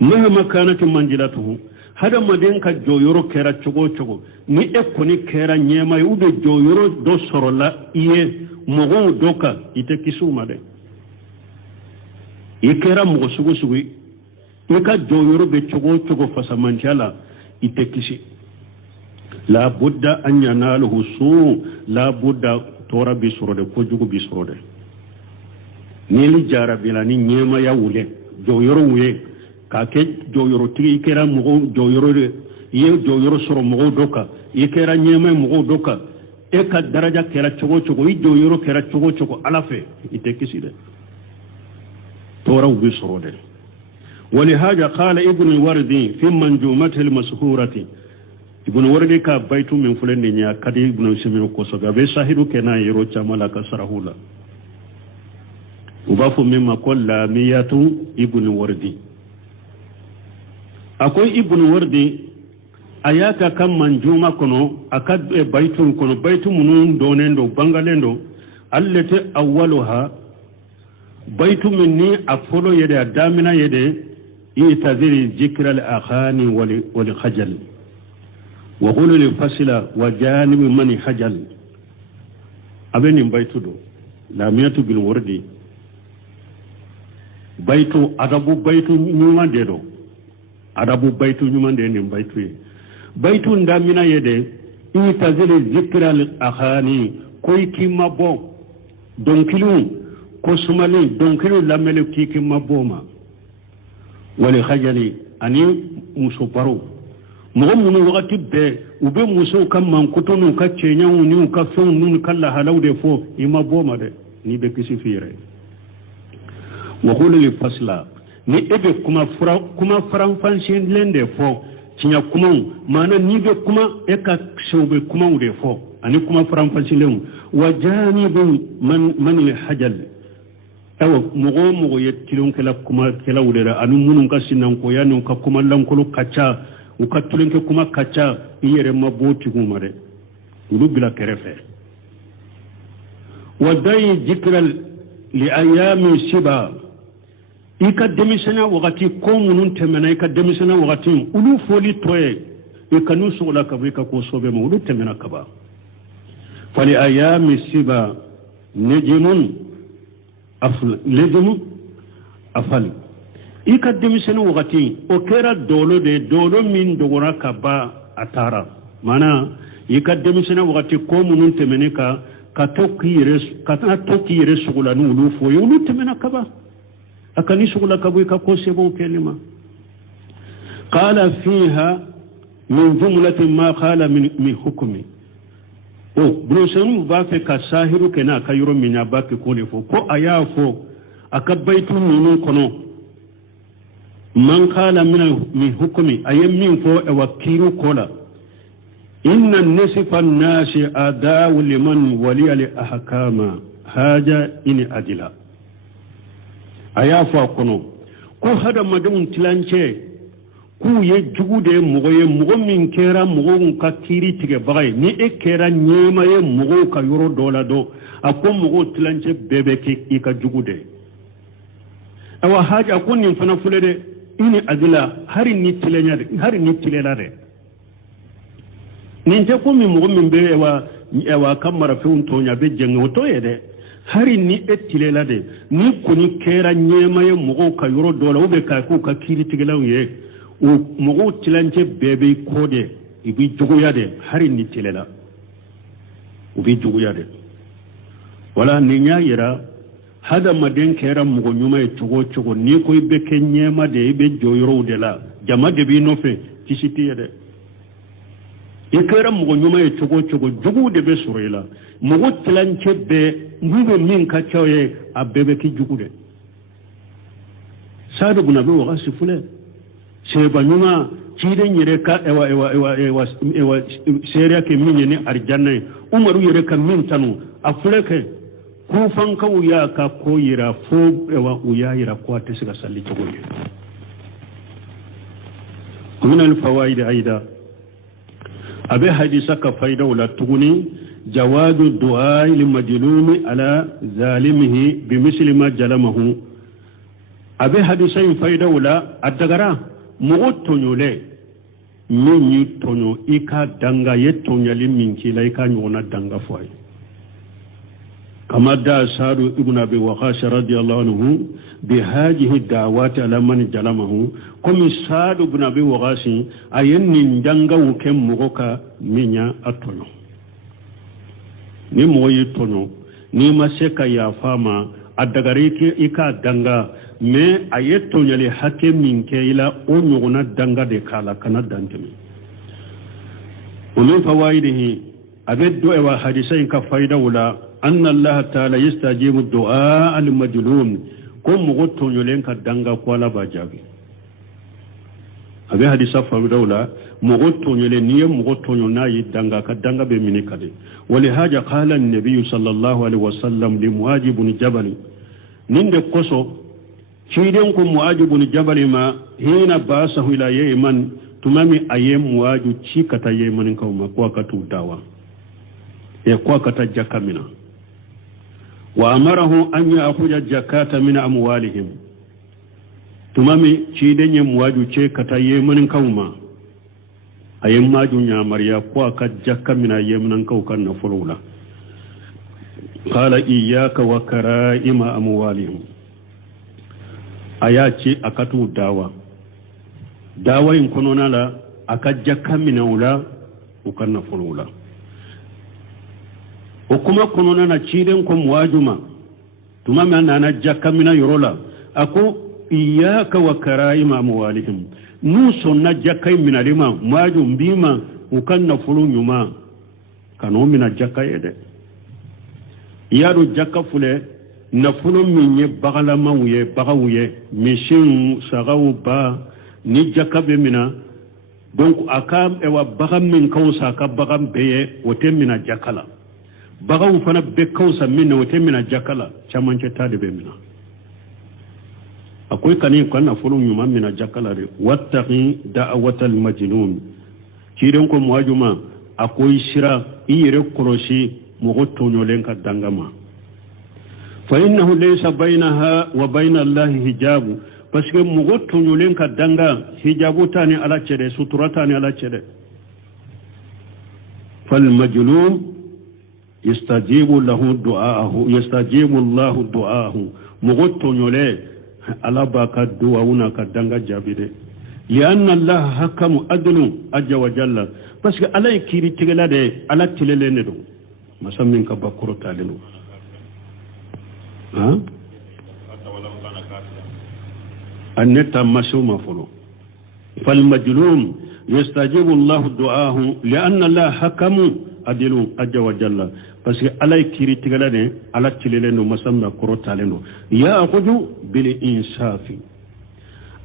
mahama kanat manjilatuhu hada maden ka joyoro kera chogo ni ekoni kera nyema ube joyoro do sorola iye mugo doka itakisu made ikera mugo sugu ika joyoro be chogo fasamanjala itekisi la budda an yanaluhu su la budda tora bisurode ko jugo bisurode nili jara bilani nyema ya wule joyoro wuye ka ke joyoro tigi ikera mugo joyoro ye joyoro soro mugo doka ikera nyema mugo doka e ka daraja kera chogo i joyoro kera chogo alafe itekisi de tora bisurode ولهذا قال ابن الوردي في منجومته المسهورة ابن الوردي كبيت من فلان نيا كدي ابن سمير كوسغا بشاهد كنا يرو جمالا كسرهولا وبافو مما قال لامية ابن الوردي أكوي ابن الوردي ayaka kan manjuma kono akad baytun kono baytu munun donendo bangalendo allati awwaluha baytu minni afolo yede adamina yede يتذر ذكر الأخاني والخجل وقول الفصل وجانب من خجل أبني بيتو دو لامية بالوردي بيتو أدبو بيتو نيوان ديدو أدبو بيتو نيوان ديدو بيتو ندامنا يدي يتذر ذكر الأخاني كوي كيما بو دونكيلو كوسمالي دونكيلو لاملو كي كيما بوما wali khajali ani muso baro mo mun wakati be ube muso kam man kutunu ka cenyawu ni ka fon nun kala halawde fo ima boma de ni be kisi fire wa qul li fasla ni ebe kuma faran fansin lende fo cinya kuma mana ni be kuma e ka shawbe kuma ude fo ani kuma faran fansin len wa janibu man li hajal aw mugo yettilon kala kuma kala wudera anu munun ka sinan ko yanu ka kuma lankolo kacha u ka tulenke kuma kacha iyere maboti gumare ulu bila kerefe wadai dhikral li ayami siba ika demisana wakati ko munun temena ika demisana wakati ulu foli toye ikanu sola kabika ko sobe mo ulu temena kaba fali ayami siba nejimun لازم أفعل ikaddim sene wakati o kera dolo de dolo min dogora kaba atara mana ikaddim sene wakati ko munun temene ka tokki yere sugula nulu fo yulu temena kaba akani sugula kabu ka ko sebo kelima qala fiha min jumlati ma qala min hukmi o brusen va fe ka sahiru kena ka yoro minya ba ke ko le fo ko aya fo akabaitu nunu kono man qala min hukmi ayem min fo e wakiru kola inna nasifa an-nasi adaw liman waliya li ahkama haja in adila aya fo kono ko hada madun tilance ku ye jugude mugo min kera mugo ka kiri tige bagay ni e kera nyema ye mugo ka yoro dola do akko mugo tilance bebe ke ika jugude awa haja ko nin fana fulede ini adila hari ni tilelare nin te ko mi mugo min be ewa kamara fiun tonya be jengo to yede hari ni etilelade ni kuni kera nyema ye mugo ka yoro dola ube ka ko ka kiri tige lawiye o mugo tilance bebe kode ibi juguyade hari ni tilela ubi juguyade wala ni nyaayira hada maden kera mugo nyuma e chogo ni ko ibe kenyema de ibe joyoro de la jama de bi no fe kisiti yede ikera mugo nyuma e chogo jugu de be surela mugo tilance be ngube min ka choye abebe ki jugude sadu buna be wa sifule seba nyuma ciden yere ka ewa seriya ke min ne arjanna umaru yere ka min tanu afuleke kufan ka uya ka koyira fo ewa uya yira ko ta siga salli to goye min al fawaid aida abe hadisa ka faida wala tuguni jawadu du'a lil majlumi ala zalimihi bimisli ma jalamahu abe hadisa faida wala adagara mugo tonyole min yi tonyo ika danga ye tonyali min kila ika nyona danga fwai kama da sadu ibn abi waqash radiyallahu anhu bi hadhihi da'wati ala man jalamahu kumi sadu ibn abi waqash ayenni danga wuke mugo ka minya atonyo ni mugo yi tonyo ni maseka ya fama adagari ke ika danga me ayeto nyali hake minke ila onyogona danga de kala kana dantemi ومن فوائده أبد دعوة حديثين كفايدة ولا أن الله تعالى يستجيب الدعاء المجلوم كم مغطون يلين كدنغا قوالا باجابي أبي حديثة فايدة ولا مغطون يلين نيم مغطون يناي دنغا كدنغا بميني كده ولهذا قال النبي صلى الله عليه وسلم لمواجب بن جبل نند قصو شيدنكم مواجب بن جبل ما هنا باسه إلى يمن tumami ayem muaju chikata yeman kauma kwa katu dawa ya kwa kata jakamina wa amarahu an ya'khudha jakata min amwalihim tumami chidenye muaju chekata yeman kauma ayem maju nya mariya kwa ka jakamina yeman kauka na fulula qala iyyaka wa karaima amwalihim ayachi akatu dawa in konona la akajja kamina ula ukanna fulula okuma konona na chiden ko muwajuma tumama na jakamina yorola ako iyyaka wa karaima amwalihim nuso na jakai minalima mwaju mbima ukanna fulu nyuma kanomina jakayede yaro jakafule na fulu minye bagala mawuye bagawuye mishin sagawu ba ni jakabe mina donc aka ewa bagam min kawsa ka bagam beye wote mina jakala bagam fana be kawsa min wote mina jakala chamanche tade be mina akoy kani kana fulun yuma mina jakala re wattaqi da'watal majnun kiren ko muwajuma akoy shira iyere koroshi mugotonyo lenka dangama fa innahu laysa bainaha wa baina allahi hijabu parce que mugo tunyulen ka danga hijabu tani ala chere sutura tani ala chere fal majlum yastajibu lahu du'aahu yastajibu Allahu du'aahu mugo tunyule ala baka duwauna ka danga jabide lianna allah hakamu adlu ajja wa jalla parce que ala kiri tigala de ala tilele ne do masamin ka bakuro talelo ha anneta masuma folo fal majlum yastajibu allah du'ahu lianna allah hakamu adlu ajja wa jalla parce que ala kiri tigala de ala tilele no masamma kuro talelo ya aqudu bil insafi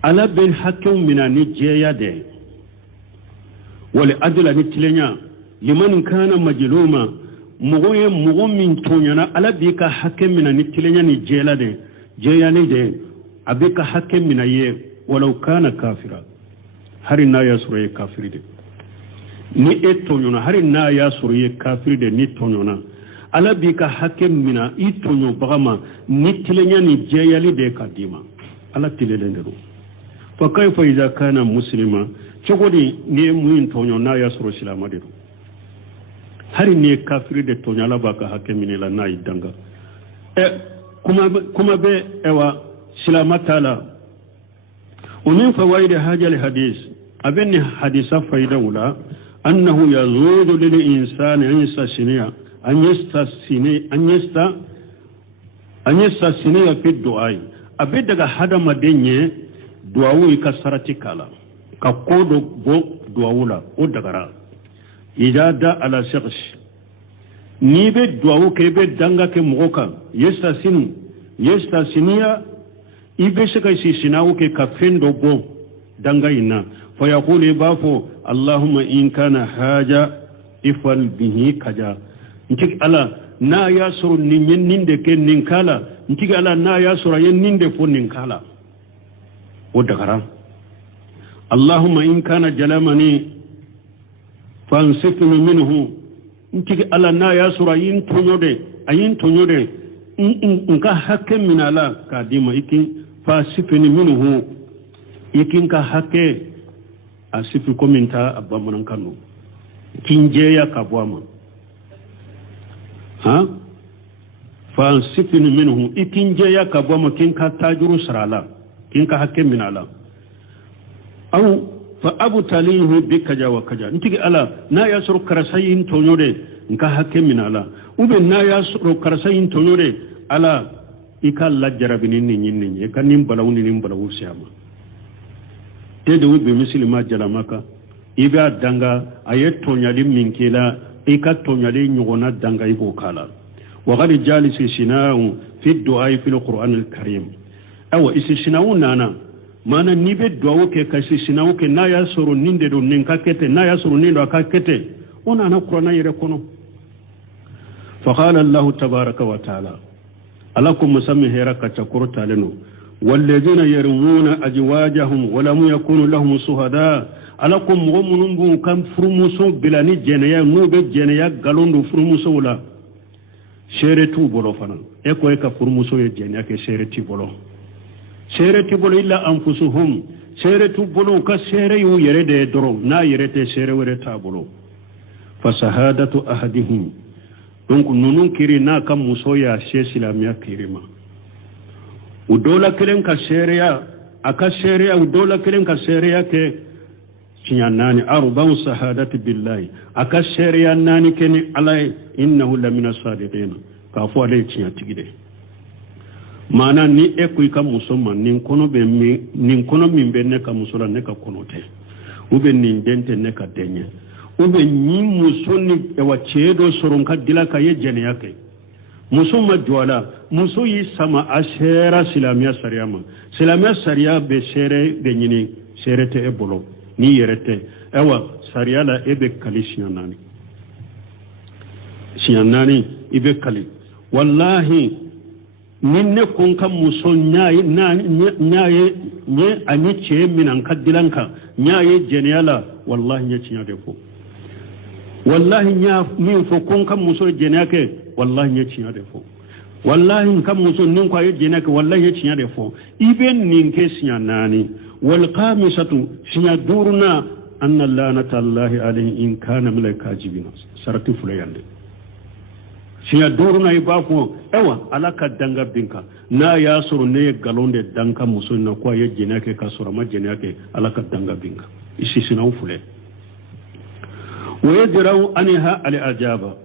ala ben hakum minani jeya de wal adla ni tilenya liman kana majluma mugoye mugo min tonyana ala bi ka hakum minani tilenya ni jela de jeya ni de abika hakum minaye walau kana kafira hari na ya sura kafiri de ni etonyona hari na ya sura kafiri de ni tonyona ala bi ka hakum mina itonyo bagama ni tilenya ni jeya li de kadima ala tilele ndero fa kayfa idha kana muslima chogodi ne muin tonyo na ya suru silama de hari ne kafiri de tonyo ala baka hakemini la na idanga kuma be ewa silama tala umin fawaid haja al hadith abeni hadisa faida wala annahu yazudu lil insani an yastasini fi du'a abe daga hada madenye duwawu ka sarati kala ka kodo bo duwawula o dagara idada ala shakhs ni be duwawu ke be danga ke moka yastasiniya ibe shaka si sinawu ke ka fendo bo danga ina fa yaqulu bafo allahumma in kana haja ifal bihi kaja ntik ala na yasuru ninde ke ninkala ntik ala na yasura yen ninde fo ninkala ودغرا اللهم إن كان جلمني فانصفني منه انتك على نا يسر أين تنيودي إنك حكم من الله كاديما إكين فانصفني منه إكين كحكي أصفكم انتا أبا منانكانو كنجيا كابواما ها فانصفني منه إكين جيا كابواما كين كتاجرو سرالا kinka hakke min ala aw fa abtalihu bikaja wa kaja ntigi ala na yasru karasayin tonyode nka hakke min ala ube na yasru karasayin tonyode ala ikalla jarabini ninni kanim balawni nim balawu siyama tede ube muslima jalamaka iba danga ayet tonyali minkela ika tonyali nyugona danga ibo kala wa ghali jalisi sinau fi du'a fi alquran alkarim awa isi sinawu nana mana nibe duwawu ke kasi sinawu ke na ya soro ninde do ninka kete na ya soro nindo aka kete ona na qur'ana yere kono fa qala allah tabaaraka wa ta'ala alakum musammi heraka chakuru taleno walladheena yarmuna ajwajahum wa lam yakunu lahum shuhada alakum mu'minun kam furumuso bilani jeneya nube jeneya galondo furumuso la shere tu bolo fana eko eka furumuso ye jeneya ke shere ti bolo sereti bolo illa anfusuhum seretu bolo ka sere yu yere de doro na yere te sere were ta bolo fa shahadatu ahadihim donc nunun kiri na kam musoya she silamiya kirima udola kelen ka sere ya aka sere ya udola kelen ka sere ya ke cinyannani arba'u shahadati billahi aka sere ya nani keni alai innahu lamina sadiqin ka fo ale cinyatigi mana ni ekuy ka musoman nin kono min be ne ka musola ne ka konote ube nin dente ne ka denye ube ni musoni e wa chedo soron ka dila ka ye jene yake musoma jwala muso yi sama ashera silamiya sariya be sere de nyini serete e bolo ni yerete ewa sariya la ebe kalishiya nani ibe kali wallahi minne kun kan muso nyaye nye ani ce minan kaddilanka nyaye jeniyala wallahi nya cinya defo wallahi nya min fo kun kan muso jeniyake wallahi nya cinya defo wallahi kan muso nin kwa jeniyake wallahi nya cinya defo iben ninke sinya nani wal qamisatu sinya durna anna lanata allahi alayhi in kana malaikajibina sarati fulayande siya duruna ibafo ewa alaka danga binka na ya suru ne galonde danka muso na kwa ye jenake ka sura ma jenake alaka danga binka isi sina ufule wa yadrau anha al ajaba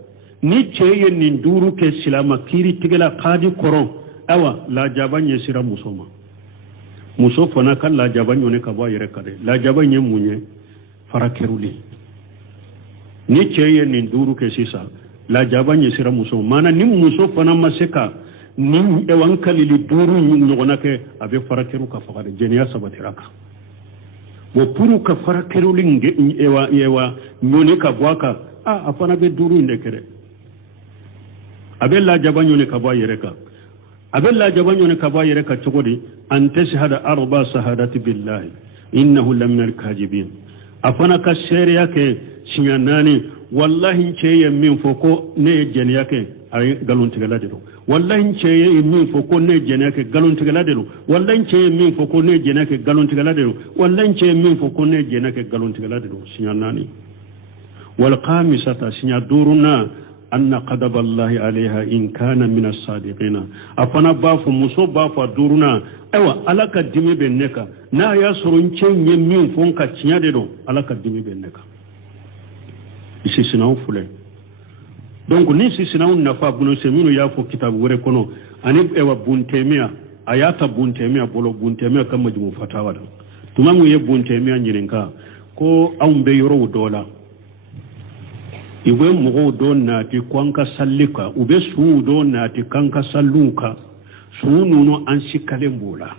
ni cheye ni duru ke silama kiri tigela qadi koron ewa la jabanye sira musoma muso fana kan la jabanyo ne ka ba yere kade la jabanye munye farakeruli ni cheye ni duru ke sisa la jabanye sira muso mana ni muso fana maseka ni ewankali li duru nyogona ke abe farakeru ka fakade jeniya sabatiraka wo puru ka farakeru linge ewa nyone ka bwaka afana be duru ndekere abe la jabanyo ne ka ba yereka abe la jabanyo ne ka ba yereka chogodi an tashhada arba shahadati billahi innahu laminal kajibin afana ka shere yake sinyanani wallahi ceye min foko ne jeni yake ay galon tigala de wallahi ceye min foko ne jeni yake galon tigala de wallahi ceye min foko ne jeni yake galon tigala de wallahi ceye min foko ne jeni yake galon tigala de sinyanani wal qamisata sinyaduruna anna qadaba allahi alaiha in kana min as-sadiqina afana bafu muso bafu duruna ewa alaka dimi benneka na ya surun cenye min fonka cinyade do alaka dimi benneka isi sinaw fule donc ni si sinaw nafa bunu seminu ya fo kitabu wore kono ani ewa buntemia ayata buntemia bolo buntemia kama jumu fatawa da tumamu ye buntemia nyirinka ko awmbe yoro dola iwe mugo don na ti kwanka sallika ube su don na ti kanka salluka su nuno an sikale mbola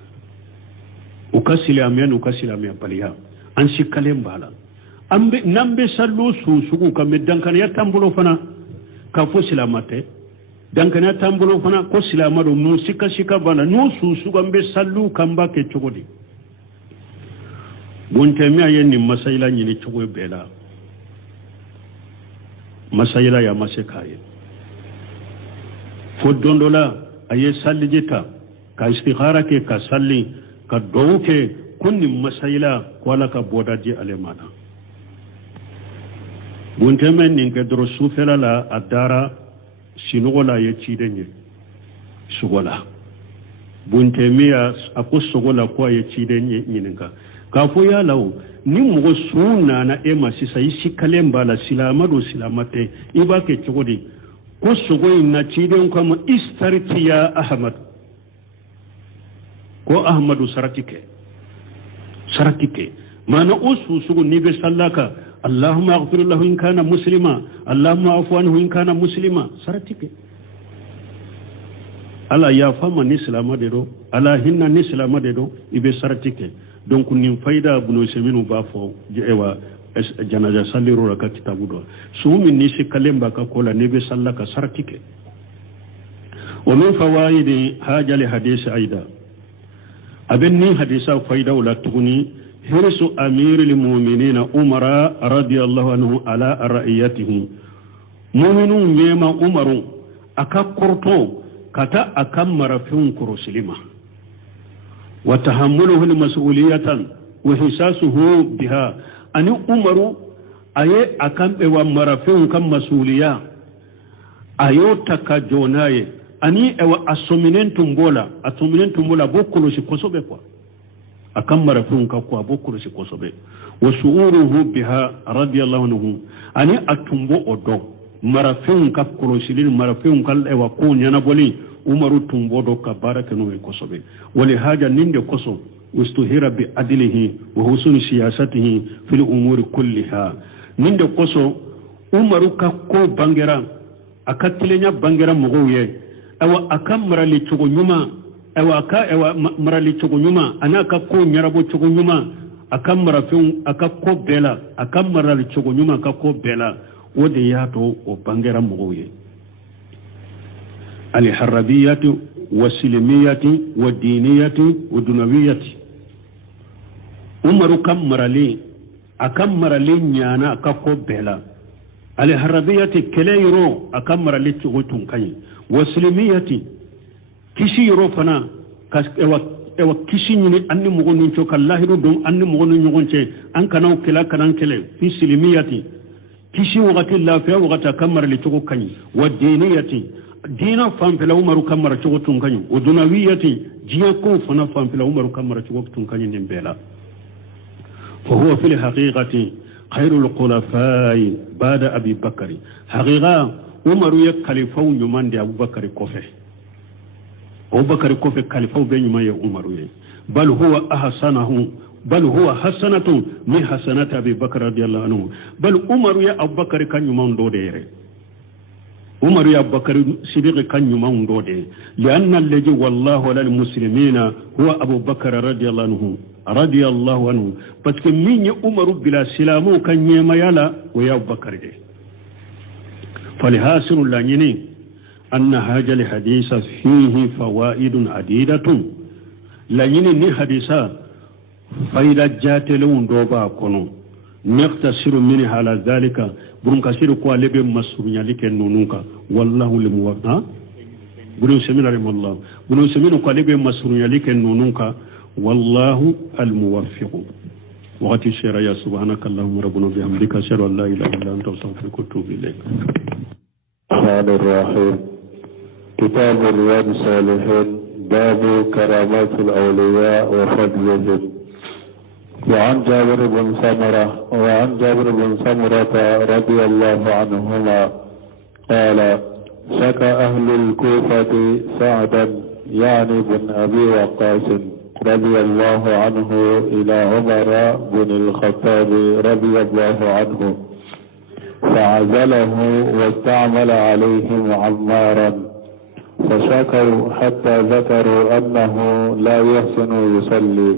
ukasile amyan ukasile amya paliya an sikale mbala ambe nambe sallu susugu ka medankan ya tambulo fana ka fo silamate dankan ya tambulo fana ko silamado nu sika bana nu susugu ambe sallu kamba ke chogodi bonte mi ayen ni masaila nyini chogo bela masaila ya masekaye fo dondola aye sallijita ka istikhara ke ka salli ka dowke kunni masaila wala ka bodaji alemana buntemen ninke doro sufela la adara sinugola ye cidenye sugola buntemia ako sugola kwa ye cidenye nyininka kafo ya lawo ni mugo suna na ema sisa isi kalemba la silamado silamate ibake chogodi ko sugoyi na ciden kama istarti ya ahmad ko ahmadu saratike mana usu sugo nibe sallaka اللهم اغفر له إن كان مسلما اللهم عفو عنه إن كان مسلما سرتك ألا يا فما نسلام ديرو ألا هن نسلام ديرو إبي سرتك دونك نين فايدا بنو سمينو بافو جوا جنازة ساليرو ركا كتابو دو سومي نسي كلم باكا كولا نبي سالك سرتك ومن فوائد هاجة لحديث أيضا أبني حديثا فايدا ولا تغني حرص أمير المؤمنين عمر رضي الله عنه على رأيته مؤمنون ميما عمر أكا قرطو كتا أكمر فيهم كرسلمة وتحمله المسؤولية وحساسه بها أني عمر أي أكم ومر فيهم كم مسؤولية أيو تكا جوناي أني أسومنين تنبولا بوكولو شكوسو بكوا akan marafin ka ko abokuru si kosobe wa su'uruhu biha radiyallahu anhu ani atumbo odo marafin ka korosilin marafin kal ewa ko nyana boli umaru tumbo do ka baraka no kosobe wali haja ninde koso ustuhira bi adlihi wa husn siyasatihi fil umuri kulliha ninde koso umaru ka ko bangera akatilenya bangera mogoye ewa akam marali chogo nyuma ewa marali chogo nyuma anaka ko nyarabo chogo nyuma akam marafin akakko bela akam marali chogo nyuma akakko bela wode yato o bangera mogoye al harabiyatu wasilmiyati wadiniyati wadunawiyati umaru kam marali akam marali nyana akakko bela al harabiyati keleyro akam marali chogo tunkai wasilmiyati kisi yoro fana kas ewa kisi nyini anni mugo nuncho kallahiru don anni mugo nuncho an kanaw kela kanan kele fi silimiyati كشي وقت الله في وقت كمر لتقو كني والدينية دينا فان في العمر كمر تقو تنكني ودنوية جيكو فنا فان في العمر كمر تقو تنكني نمبلا فهو في الحقيقة خير الخلفاء بعد أبي بكر حقيقة عمر يكلفو يمان دي أبو بكر كوفي أبو بكر كوفي كلفو بين يمان عمر بل هو أحسنه بل هو حسنة من حسنات أبي بكر رضي الله عنه بل عمر يا أبو بكر كان يمان دودير عمر يا أبو بكر صديق كان يمان دودير لأن الذي والله للمسلمين هو أبو بكر رضي الله عنه parce que min ya umaru bila silamu kan yema yala wa ya bakar de falhasil lanyini anna haja li hadisa fihi fawaidun adidatun lanyini ni hadisa faida jatelun do ba kono naqtasiru min hala zalika burun kasiru ko lebe masunya like nununka wallahu limuwafa burun seminari wallahu burun seminu ko lebe masunya like nununka والله الموفق وقت الشير يا سبحانك اللهم ربنا بحمدك أشهد أن لا إله إلا أنت أستغفرك وأتوب إليك. الرحمن الرحيم. كتاب رياض الصالحين باب كرامات الأولياء وفضلهم. وعن جابر بن سمرة رضي الله عنهما قال شكى أهل الكوفة سعدا يعني بن أبي وقاص رضي الله عنه إلى عمر بن الخطاب رضي الله عنه فعزله واستعمل عليهم عمارا فشكوا حتى ذكروا أنه لا يحسن يصلي